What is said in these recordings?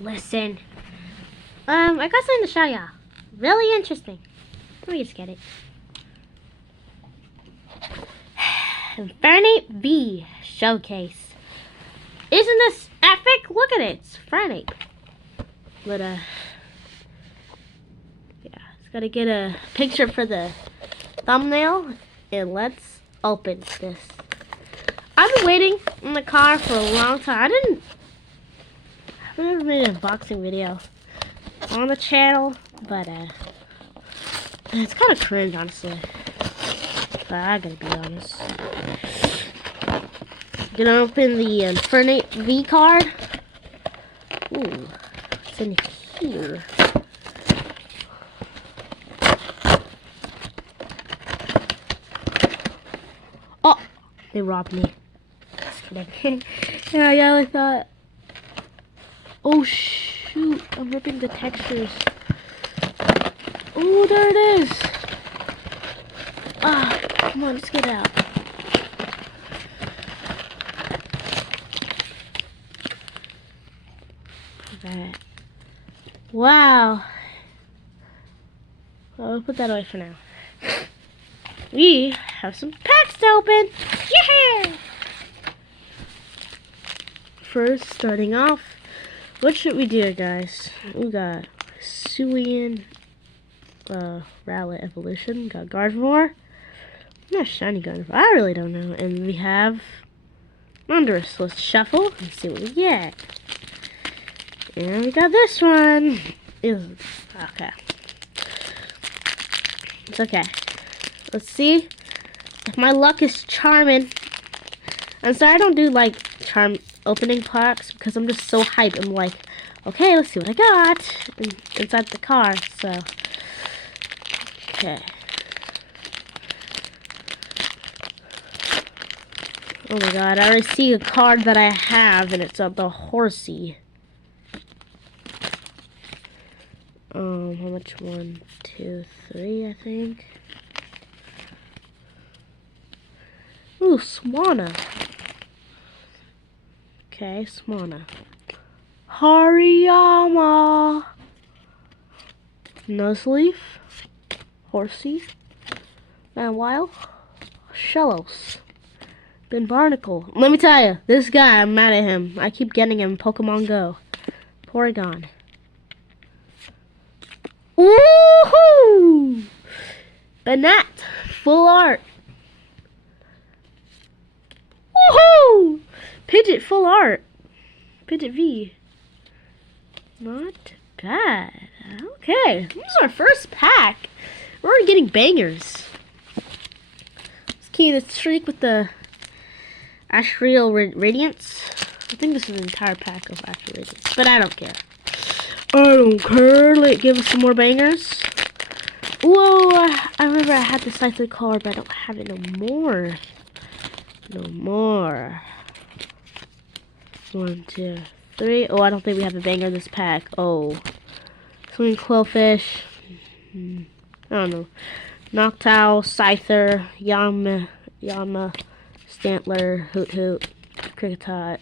Listen. I got something to show y'all. Really interesting. Let me just get it. Infernape V showcase. Isn't this epic? Look at it. It's Infernape. But yeah, it's gotta get a picture for the thumbnail, and let's open this. I've been waiting in the car for a long time. I've never made an unboxing video on the channel, but it's kind of cringe, honestly. But I gotta be honest. Gonna open the Infernape V card. Ooh, what's in here? Oh, they robbed me. Just kidding. Yeah, I thought. Oh shoot, I'm ripping the textures. Oh, there it is. Ah, come on, let's get out. That. Wow. I'll put that away for now. We have some packs to open. Yeah! First, starting off, what should we do, guys? We got Suian Rowlet Evolution. Got Gardevoir. Not shiny Gardevoir. I really don't know. And we have Wondrous. Let's shuffle and see what we get. And we got this one. Okay. It's okay. Let's see if my luck is charming. I'm sorry I don't do like charm opening packs because I'm just so hyped. I'm like, okay, let's see what I got inside the car. So, okay. Oh my god, I already see a card that I have, and it's the horsey. How much? 1, 2, 3, I think. Ooh, Swanna. Okay, Swanna. Hariyama. Nuzleaf. Horsey. Manwile. Shellos. Ben Barnacle. Let me tell you, this guy, I'm mad at him. I keep getting him in Pokemon Go. Porygon. Woohoo! Banat. Full art. Woohoo! Pidgeot full art. Pidgeot V. Not bad. Okay, this is our first pack. We're already getting bangers. Let's keep the streak with the Astral Radiance. I think this is an entire pack of Astral Radiance, but I don't care. I don't care. Let's give us some more bangers. Whoa, I remember I had the Scyther card, but I don't have it no more. No more. 1, 2, 3. Oh, I don't think we have a banger in this pack. Oh. Swimming Quillfish. I don't know. Noctowl, Scyther, Yama, Stantler, Hoot, Kricketot,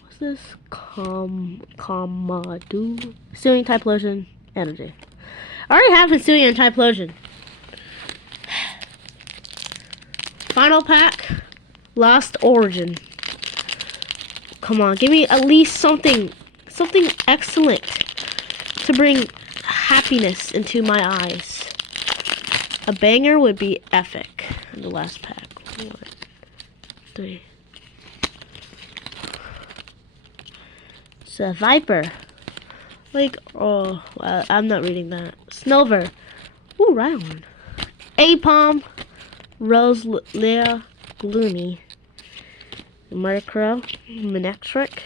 what's this? Comadu. Hisuian Typhlosion, Energy. I already have Hisuian Typhlosion. Final pack, Lost Origin. Come on, give me at least something excellent to bring happiness into my eyes. A banger would be epic in the last pack. 1, 3. It's a Viper. Like, oh, well, I'm not reading that. Snover. Ooh, Rhyhorn. Apom. Roselia. Gloomy. Murkrow. Manectric.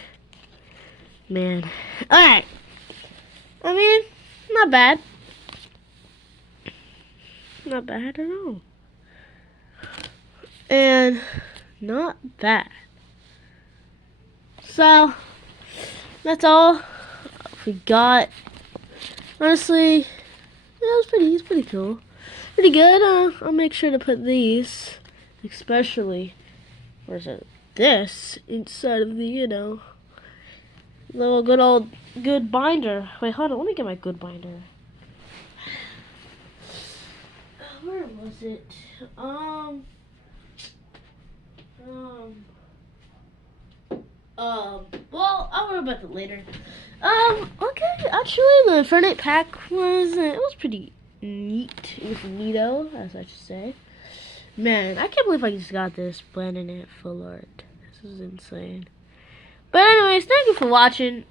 Man. Alright. I mean, not bad. Not bad at all. And not bad. So, that's all we got. Honestly, yeah, it's pretty cool. Pretty good. I'll make sure to put these, especially, where's it? This inside of the, Little good binder. Wait, hold on. Let me get my good binder. Where was it? Well, I'll worry about it later. Okay, actually, the Infernape pack was pretty neat. It was neato, as I should say. Man, I can't believe I just got this Infernape full art. This is insane. But anyways, thank you for watching.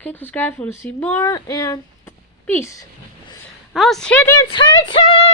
Click subscribe if you want to see more, and peace. I was here the entire time!